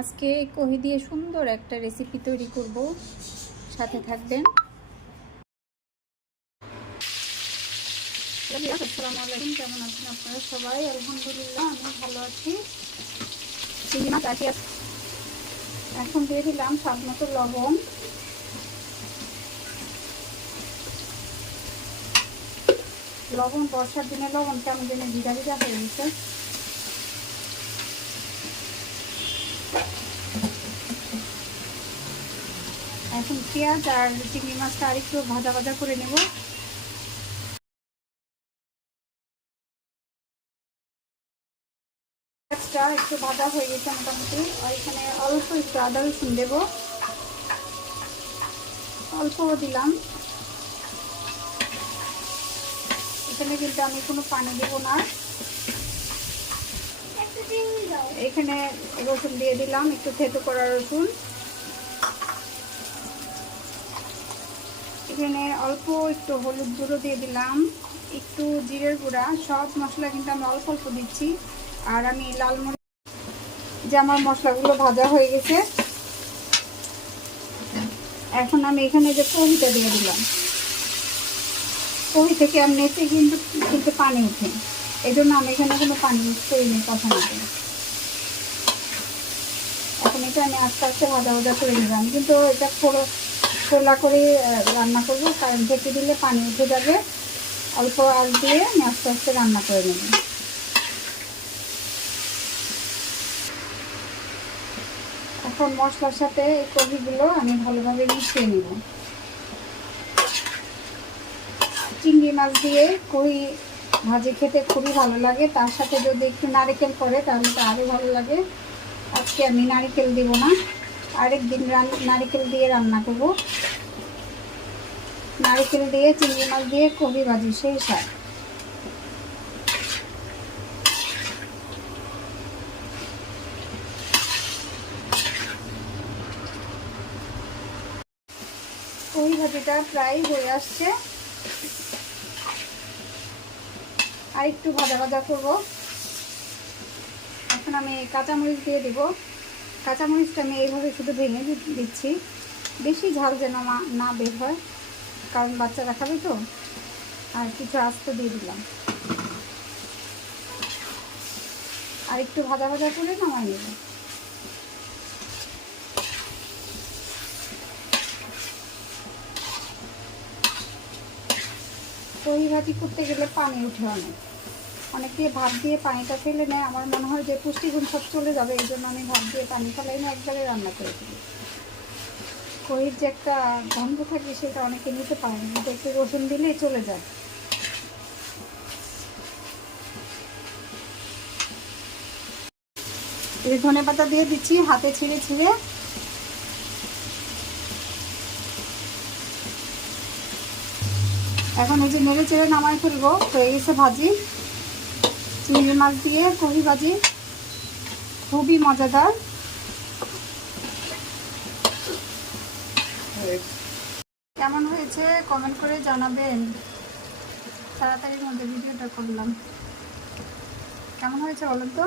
আজকে কহি দিয়ে সুন্দর একটা রেসিপি তৈরি করব, সাথে থাকবেন। আসসালামু আলাইকুম, কেমন আছেন আপনারা সবাই? আলহামদুলিল্লাহ আমি ভালো আছি। চিংড়ি মাছ আছি। এখন দিয়ে দিলাম স্বাদ মতো লবণ, বর্ষার দিনে লবণ কেমন দিনে ভিজা ভিজা হয়ে গেছে। এখন পেঁয়াজ আর চিংড়ি মাছটা আরেকটু ভাজা ভাজা করে নেব। পেঁয়াজটা একটু ভাজা হয়ে গেছে মোটামুটি, আর এখানে অল্প একটু আদা রসুন দেবো, অল্প দিলাম। এখানে কিন্তু আমি কোনো পানি দেব না। এখানে রসুন দিয়ে দিলাম, একটু থেতো করা রসুন। এখানে অল্প একটু হলুদ গুঁড়ো দিয়ে দিলাম, একটু জিরের গুঁড়া। সব মশলা কিন্তু আমি অল্প অল্প দিচ্ছি। আর আমি লাল মরিচ, যে আমার মশলাগুলো ভাজা হয়ে গেছে, এখন আমি এখানে যে কহিটা দিয়ে দিলাম। কহি থেকে আমি নেচে কিন্তু পানি উঠে, এই জন্য আমি এখানে কোনো পানি ইউজ করিনি কষানোতে। এখন এটা আমি আস্তে আস্তে ভাজা ভাজা করে নিলাম, কিন্তু এটা খোলা করে রান্না করবো, কারণ ঢেকে দিলে পানি উঠে যাবে। অল্প আঁচ দিয়ে আমি আস্তে আস্তে রান্না করে নেব। এখন মশলার সাথে এই কপিগুলো আমি ভালোভাবে মিশিয়ে নেব। চিংড়ি মাছ দিয়ে কই ভাজি খেতে খুবই ভালো লাগে, তার সাথে যদি একটু নারকেল করে তাহলে তো আরও ভালো লাগে। আজকে আমি নারকেল দেব না, আরেকদিন নারকেল দিয়ে রান্না করব। নারকেল দিয়ে চিংড়ি মাছ দিয়ে কপি ভাজি সেই স্বাদ। কপি ভাজিটা প্রায় হয়ে আসছে, আর একটু ভাজা ভাজা করব। এখন আমি কাঁচামরিচ দিয়ে দেব। কাঁচামরিচটা আমি এইভাবে শুধু ভেঙে দিচ্ছি, বেশি ঝাল যেন না বের হয়, কারণ বাচ্চারা খাবে তো। আর কিছু আস্ত দিয়ে দিলাম, আর একটু ভাজা ভাজা করে নামাই নেব। দই ভাজি করতে গেলে পানি উঠে অনেকে ভাত দিয়ে পানিটা ফেলে নেয়। আমার মনে হয় যে পুষ্টিগুণ সব চলে যাবে, এই জন্য আমি ভাত দিয়ে পানি ফেলাই না, একবারে রান্না করে দিই। কইর যে একটা গন্ধ থাকে সেটা অনেকে নিতে পারে না, কিন্তু একটু রসুন দিলেই চলে যায়। এই ধনে পাতা দিয়ে দিচ্ছি হাতে ছিঁড়ে ছিঁড়ে। এখন এই যে নেড়ে চেড়ে নামাই ফেলবো। হয়ে গেছে ভাজি, চিংড়ি মাছ দিয়ে কহি ভাজি, খুবই মজাদার। কেমন হয়েছে কমেন্ট করে জানাবেন। তাড়াতাড়ির মধ্যে ভিডিওটা করলাম, কেমন হয়েছে বলেন তো।